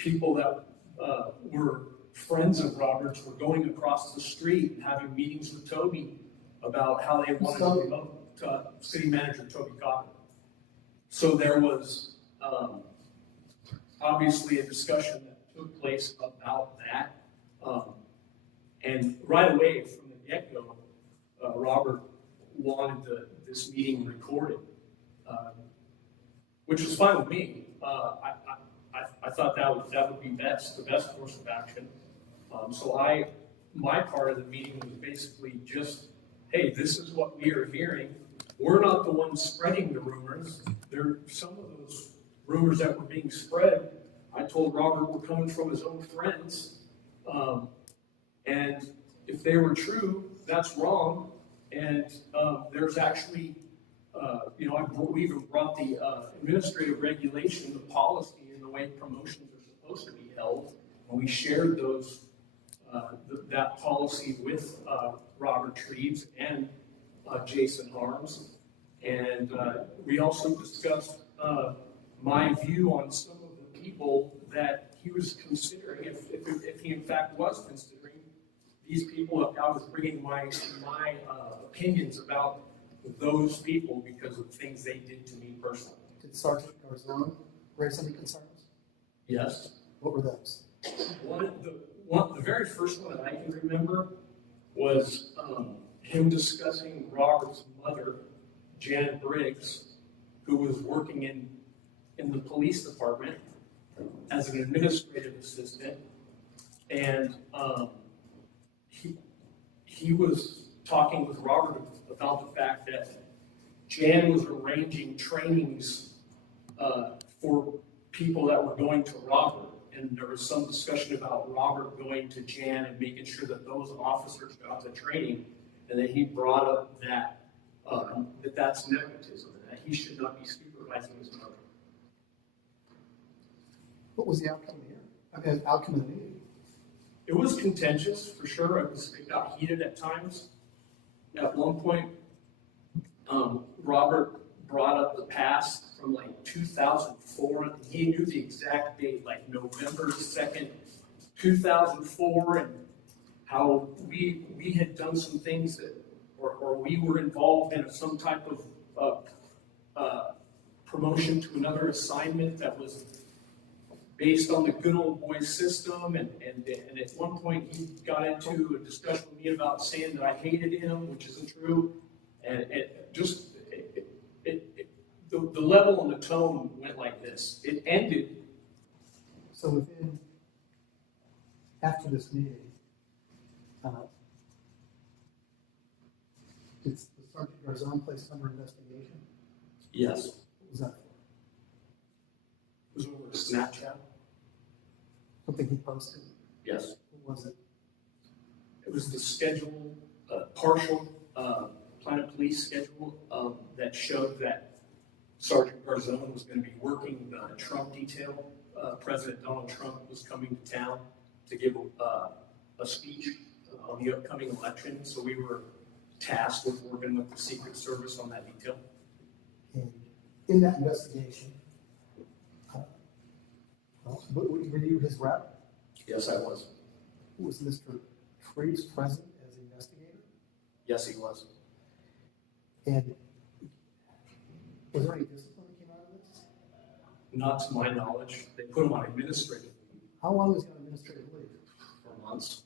people that were friends of Robert's were going across the street and having meetings with Toby about how they wanted to promote City Manager Toby Cotter. So there was obviously a discussion that took place about that. And right away from the get-go, Robert wanted this meeting recorded, which was fine with me. I thought that would be the best course of action. So my part of the meeting was basically just, hey, this is what we are hearing. We're not the ones spreading the rumors. Some of those rumors that were being spread, I told Robert were coming from his own friends. And if they were true, that's wrong. And there's actually, we even brought the administrative regulation, the policy, and the way promotions are supposed to be held. And we shared that policy with Robert Treves and Jason Harms. And we also discussed my view on some of the people that he was considering, if he in fact was considering these people. I was bringing my opinions about those people because of things they did to me personally. Did Sergeant Garzon raise any concerns? Yes. What were those? The very first one that I can remember was him discussing Robert's mother, Janet Briggs, who was working in the police department as an administrative assistant, and he was talking with Robert about the fact that Jan was arranging trainings for people that were going to Robert, and there was some discussion about Robert going to Jan and making sure that those officers got the training, and then he brought up that that's nepotism, and that he should not be supervising his mother. What was the outcome here? I mean, outcome of the meeting? It was contentious, for sure. It got heated at times. At one point, Robert brought up the past from like 2004. He knew the exact date, like November 2nd, 2004, and how we had done some things that, or we were involved in some type of promotion to another assignment that was based on the good old boy system, and at one point he got into a discussion with me about saying that I hated him, which isn't true, and the level and the tone went like this. It ended. So after this meeting, did Sergeant Garzon place under investigation? Yes. What was that for? It was over Snapchat. Something he posted? Yes. What was it? It was the schedule, partial Planet Police schedule that showed that Sergeant Garzon was going to be working the Trump detail. President Donald Trump was coming to town to give a speech on the upcoming election, so we were tasked with working with the Secret Service on that detail. And in that investigation, were you his rep? Yes, I was. Was Mr. Treves present as an investigator? Yes, he was. And was there any discipline that came out of this? Not to my knowledge. They put him on administrative leave. How long was he on administrative leave? For months.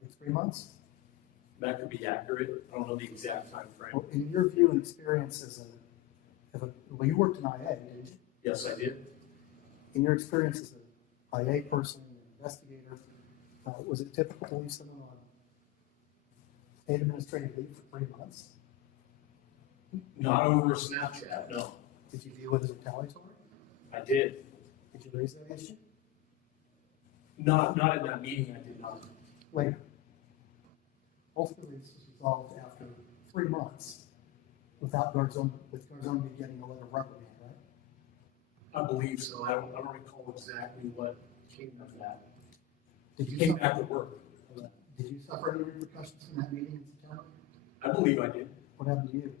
For 3 months? That could be accurate. I don't know the exact time frame. Well, in your view and experience well, you worked in IA, didn't you? Yes, I did. In your experience as an IA person, investigator, was it typical to leave someone on paid administrative leave for 3 months? Not over Snapchat, no. Did you view it as retaliatory? I did. Did you raise that issue? Not in that meeting, I did not. Later. Ultimately, this was resolved after 3 months with Garzon getting a letter of reprimand, right? I believe so. I don't recall exactly what came of that. Did you Came suffer, back to work. Did you suffer any repercussions from that meeting in September? I believe I did. What happened to you?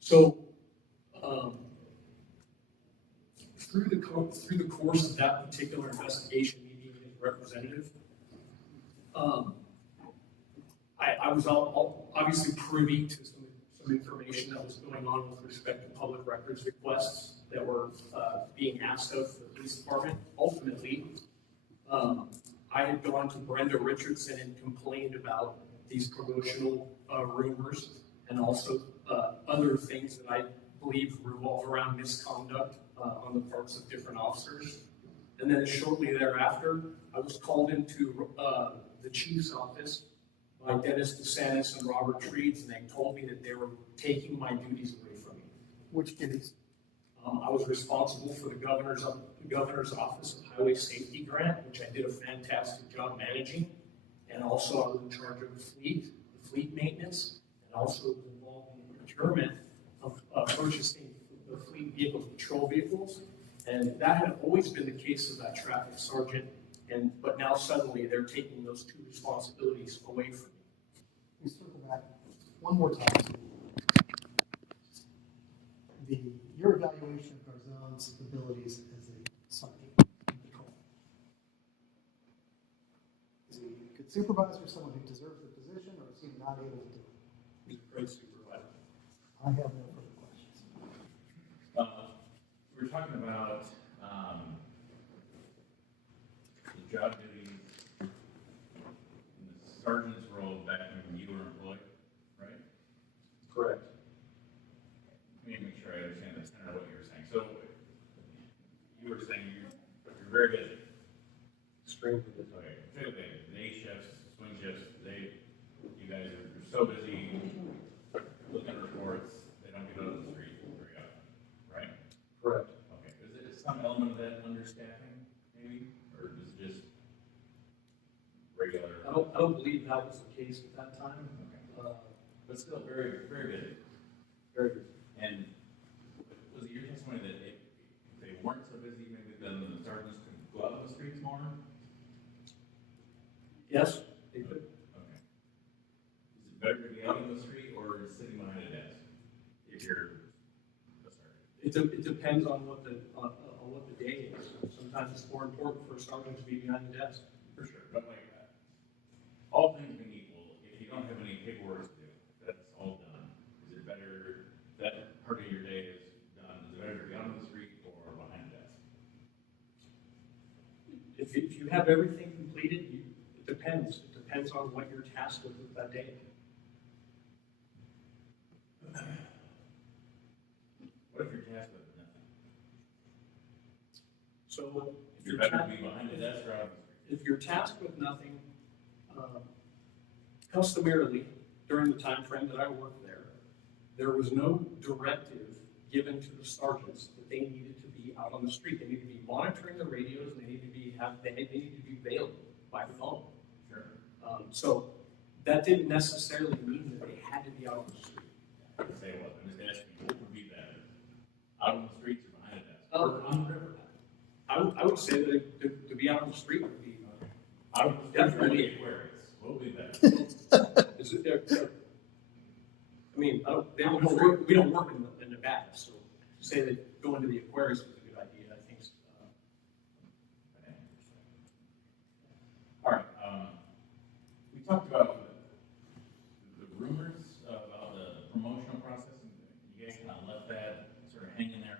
So, through the course of that particular investigation, I was obviously privy to some information that was going on with respect to public records requests that were being asked of the police department. Ultimately, I had gone to Brenda Richardson and complained about these promotional rumors and also other things that I believe revolve around misconduct on the parts of different officers. And then shortly thereafter, I was called into the chief's office by Dennis DeSantis and Robert Treeds, and they told me that they were taking my duties away from me. Which duties? I was responsible for the governor's Office of Highway Safety grant, which I did a fantastic job managing, and also I was in charge of the fleet maintenance, and also was involved in the procurement of purchasing the fleet vehicles, patrol vehicles, and that had always been the case of that traffic sergeant, but now suddenly they're taking those two responsibilities away from me. We circle back one more time to your evaluation of Garzon's abilities as a sergeant in patrol. Is he a good supervisor, someone who deserves the position, or is he not able to do it? He's a great supervisor. I have no further questions. We were talking about the job duties in the sergeant's role back when you were employed, right? Correct. Let me make sure I understand that's kind of what you were saying. So you were saying you're very busy. Extremely busy. Okay, particularly day shifts, swing shifts, you guys are so busy looking at reports, they don't get out of the street very often, right? Correct. Okay, is it some element of that understaffing, maybe? Or is it just regular? I don't believe that was the case at that time. Okay. But still very, very busy. Very busy. And was it your testimony that if they weren't so busy, maybe then the sergeants could go out on the streets more? Yes, they could. Okay. Is it better to be out on the street or sitting behind a desk if you're a sergeant? It depends on what the day is. Sometimes it's more important for a sergeant to be behind the desk. For sure, but like all things being equal, if you don't have any paperwork to do, that's all done. Is it better that part of your day is done? Is it better to be out on the street or behind a desk? If you have everything completed, it depends. It depends on what you're tasked with that day. What if you're tasked with nothing? So if You're better to be behind a desk or out on the street? if you're tasked with nothing, customarily during the time frame that I worked there was no directive given to the sergeants that they needed to be out on the street. They needed to be monitoring the radios, and they needed to be available by phone. Sure. So that didn't necessarily mean that they had to be out on the street. I would say what? I'm just asking, what would be better? Out on the streets or behind a desk? Or on the river. I would say that to be out on the street would be Out on the streets or in the aquarius? What would be better? is it there? I mean, we don't work in Nevada, so to say that going to the Aquarius is a good idea, I think. All right. We talked about the rumors about the promotional process, and you guys kind of left that sort of hanging there.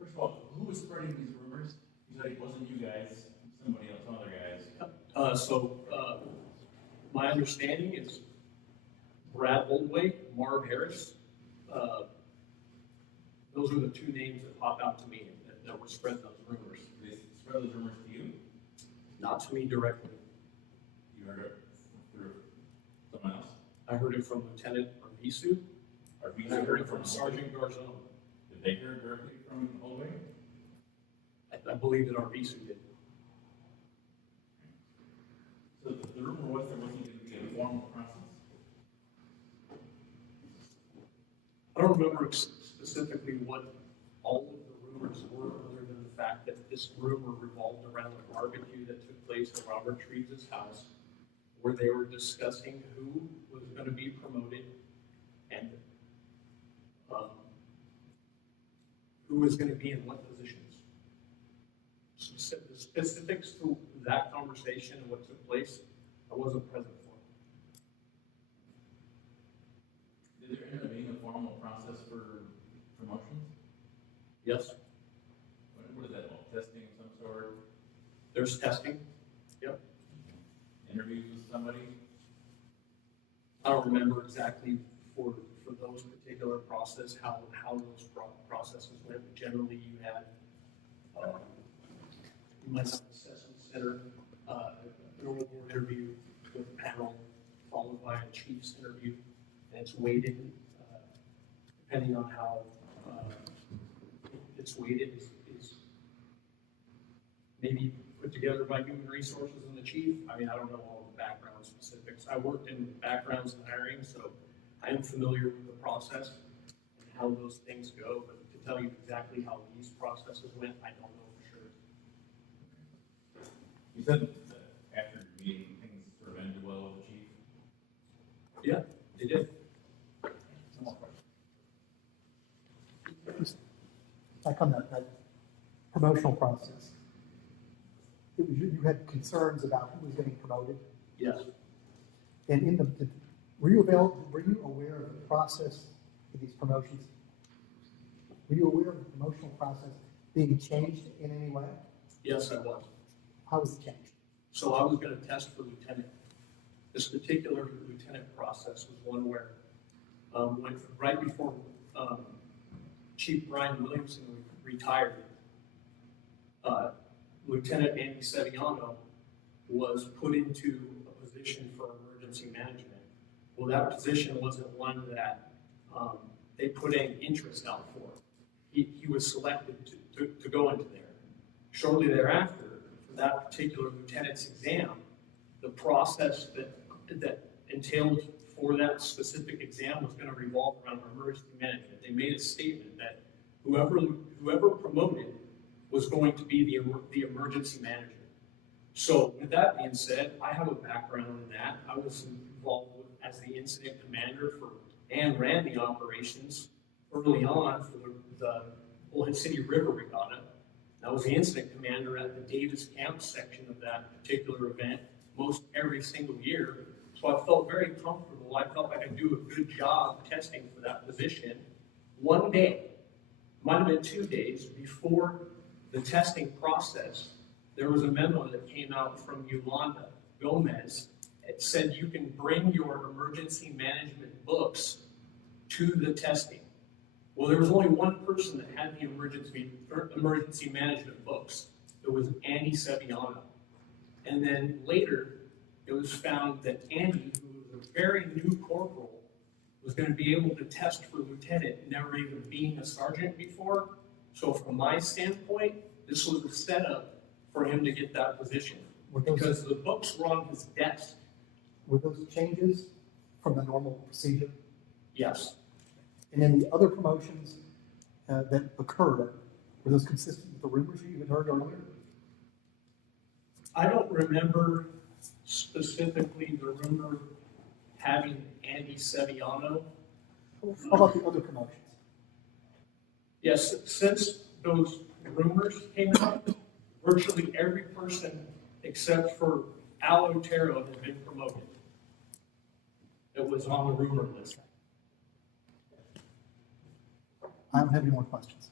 First of all, who was spreading these rumors? You said it wasn't you guys, somebody else, some other guys. My understanding is Brad Holdway, Marv Harris. Those are the two names that pop out to me that were spreading those rumors. They spread those rumors to you? Not to me directly. You heard it through someone else? I heard it from Lieutenant Arvisu, and I heard it from Sergeant Garzon. Did they hear it directly from Holdway? I believe that Arvisu did. So the rumor was there wasn't going to be a formal process? I don't remember specifically what all of the rumors were, other than the fact that this rumor revolved around a barbecue that took place at Robert Treves' house, where they were discussing who was going to be promoted and who was going to be in what positions. The specifics to that conversation and what took place I wasn't present for. Did there end up being a formal process for promotions? Yes, What is that, like testing of some sort, there's testing. Yep. interviews with somebody? I don't remember exactly for those particular process, how those processes went. Generally, you had, you might have an assessment center, an oral interview with a panel, followed by a chief's interview, and it's weighted, depending on how, it's weighted is maybe put together by human resources and the chief. I mean, I don't know all the background specifics. I worked in backgrounds and hiring, so I am familiar with the process and how those things go, but to tell you exactly how these processes went, I don't know for sure. You said that after your meeting, things sort of ended well with the chief? Yeah, they did. No more questions. Back on that promotional process. It was, you had concerns about who was getting promoted, Yes. and were you aware of the process for these promotions? Were you aware of the promotional process being changed in any way? Yes, I was. How was it changed? So I was gonna test for lieutenant. This particular lieutenant process was one where, right before, Chief Brian Williamson retired, Lieutenant Andy Sevillano was put into a position for emergency management. Well, that position wasn't one that, they put any interest out for. He was selected to go into there. Shortly thereafter, for that particular lieutenant's exam, the process that entailed for that specific exam was gonna revolve around emergency management. They made a statement that whoever promoted was going to be the emergency manager. So with that being said, I have a background in that. I was involved as the incident commander and ran the operations early on for the Bullhead City River Regatta. I was the incident commander at the Davis Camp section of that particular event most every single year. So I felt very comfortable. I felt like I could do a good job testing for that position. One day, might have been 2 days before the testing process, there was a memo that came out from Yolanda Gomez. It said you can bring your emergency management books to the testing. Well, there was only one person that had the emergency management books. It was Andy Sevillano. And then later, it was found that Andy, who was a very new corporal, was going to be able to test for lieutenant, never even being a sergeant before. So from my standpoint, this was a setup for him to get that position. Because the books were on his desk. Were those changes from the normal procedure? Yes. And then the other promotions that occurred, were those consistent with the rumors you had heard earlier? I don't remember specifically the rumor having Andy Sevillano. How about the other promotions? Yes, since those rumors came out, virtually every person except for Al Otero has been promoted. It was on the rumor list. I don't have any more questions.